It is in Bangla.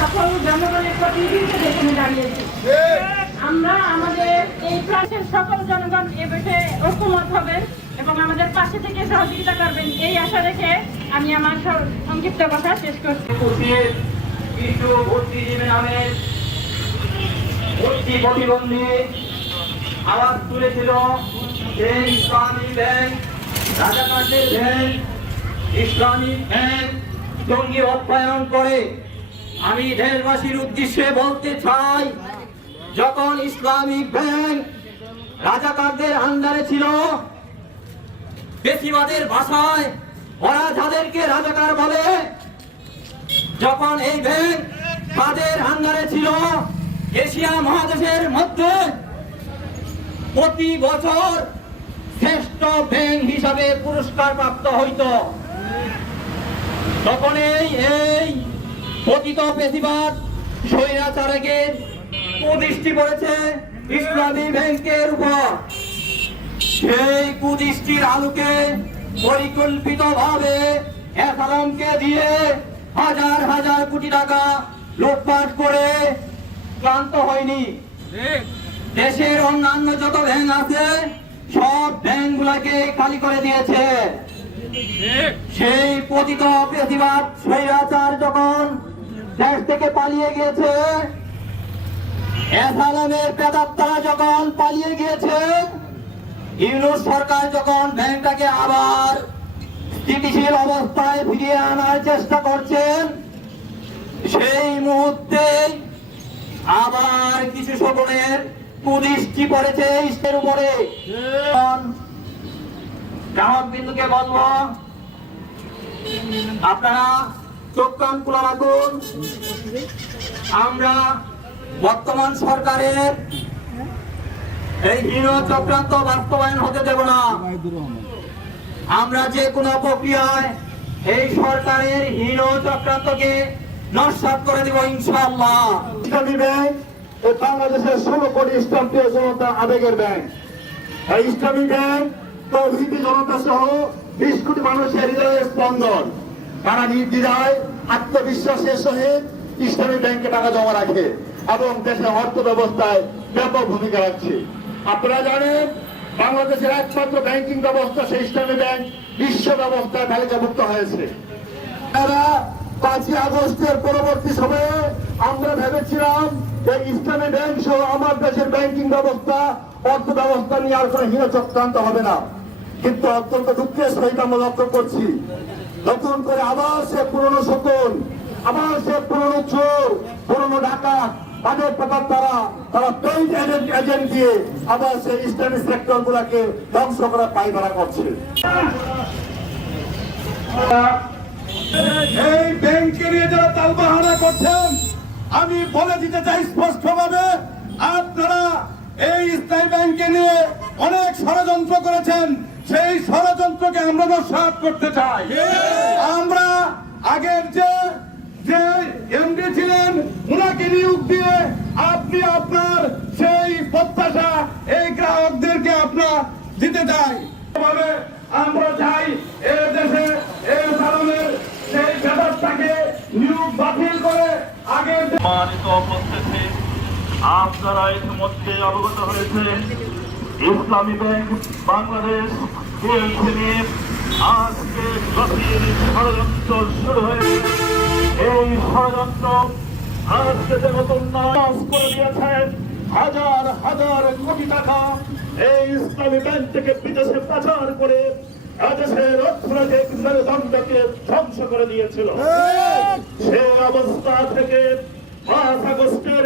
সকল জনগণের প্রতিনিধিত্ব এখানে দাঁড়িয়েছি। আমরা আমাদের এই প্রান্তের সকল জনগণ এ বিষয়ে ঐক্যমত হবেন এবং আমাদের পাশে থেকে সহযোগিতা করবেন, এই আশা রেখে আমি আমার সংক্ষিপ্ত কথা শেষ করছি। ভর্তি প্রতিবন্ধী আওয়াজ তুলেছিল সেই ইসলামী ব্যাংক, রাজাকারদের ব্যাংক, ইসলামী ব্যাংক জঙ্গি অর্থায়ন করে। আমি দেশবাসীর উদ্দেশ্যে বলতে চাই, যখন ইসলামিক ব্যাংক রাজাকারদের আন্ডারে ছিল, বেশিবাদের ভাষায় ওরা যাদেরকে রাজাকার বলে, যখন এই ব্যাংক তাদের আন্ডারে ছিল, এশিয়া মহাদেশের মধ্যে প্রতি বছর শ্রেষ্ঠ ব্যাংক হিসাবে পুরস্কার প্রাপ্ত হইত। তখন এই পতিত পেশিবাদ স্বৈরাচারকের কুদৃষ্টি পড়েছে ইসলামী ব্যাংকের উপর। সেই কুদৃষ্টির আলোকে পরিকল্পিতভাবে এসালামকে দিয়ে হাজার হাজার কোটি টাকা লুটপাট করে ক্লান্ত হয়নি। দেশের অন্যান্য যত ব্যাংক আছে সব ব্যাংক গুলাকে খালি করে দিয়েছে। সেই পতিত পেশিবাদ স্বৈরাচার যখন দেশ থেকে পালিয়ে গিয়েছে, এসালামের প্রেতাত্মারা যখন পালিয়ে গিয়েছে, ইউনূস সরকার যখন ব্যাংকটাকে আবার স্থিতিশীল অবস্থায় ফিরিয়ে আনার চেষ্টা করছেন, সেই মুহূর্তে আবার কিছু শোষণের কুদৃষ্টি পড়েছে ইস্টের উপরে। গ্রাহক বিন্দুকে বলবো, আপনারা চোখ কান খোলা রাখুন। আমরা বর্তমান সরকারের এই হীন চক্রান্ত বাস্তবায়ন হতে দেব না। আমরা যে কোনো প্রক্রিয়ায় এই সরকারের হীন চক্রান্তকে নস্যাৎ করে দিব ইনশাআল্লাহ। ইসলামী ব্যাংক বাংলাদেশের 16 কোটি ইসলামপ্রিয় জনতা আবেগের ব্যাংক। এই ইসলামী ব্যাংক তৌহিদি জনতা সহ 20 কোটি মানুষের হৃদয়ের স্পন্দন। তারা নির্দ্বিধায় আত্মবিশ্বাসের সহিত ইসলামী ব্যাংকে টাকা জমা রাখে এবং দেশের অর্থ ব্যবস্থায় ব্যাপক ভূমিকা রাখছে। আপনারা জানেন, বাংলাদেশের একমাত্র ব্যাংকিং ব্যবস্থা সেই ইসলামী ব্যাংক বিশ্ব ব্যবস্থায় তালিকাভুক্ত হয়েছে। তারা 5ই আগস্টের পরবর্তী সময়ে আমরা ভেবেছিলাম এই ইসলামী ব্যাংক সহ আমার দেশের ব্যাংকিং ব্যবস্থা, অর্থ ব্যবস্থা নিয়ে আর কোনো হীন চক্রান্ত হবে না। কিন্তু অত্যন্ত দুঃখের সহিত আমরা লক্ষ্য করছি, নতুন করে আবার সে পুরনো শকুন, আবার সে পুরনো চোর, পুরনো ডাকাত, তাদের প্রকার তারা পেইড এজেন্ট দিয়ে আবার সেই ইসলামিক সেক্টর গুলাকে ধ্বংস করার পায়তারা করছে। এই ব্যাংকে নিয়ে যারা তালবাহানা করছেন, আমি বলে দিতে চাই স্পষ্টভাবে, আপনারা এই ইসলামী ব্যাংকে নিয়ে অনেক ষড়যন্ত্র করেছেন। সেই ষড়যন্ত্রকে আমরা নস্যাৎ করতে চাই। আমরা আগের যে এমডি ছিলেন, উনাকে নিয়োগ দিয়ে আপনি আপনার সেই প্রত্যাশা এই গ্রাহকদেরকে আপনার দিতে চাই। আমরা চাই এই দেশে এই সালামের সেই ব্যবস্থাকে নিয়োগ বাতিল করে আগের সম্মানিত উপস্থিতি, আপনারা ইতিমধ্যে অবগত হয়েছেন ইসলামী ব্যাংক বাংলাদেশ আজকে গভীর ষড়যন্ত্র শুরু হয়েছে। এই ষড়যন্ত্র আজকে যে নতুন নাশ করে দিয়েছেন হাজার হাজার কোটি টাকা এই ইসলামী ব্যাংক থেকে বিদেশে পাচার করে দেশের অর্থনৈতিক মেরুদণ্ডকে ধ্বংস করে দিয়েছিল। সেই অবস্থা থেকে 5 আগস্টের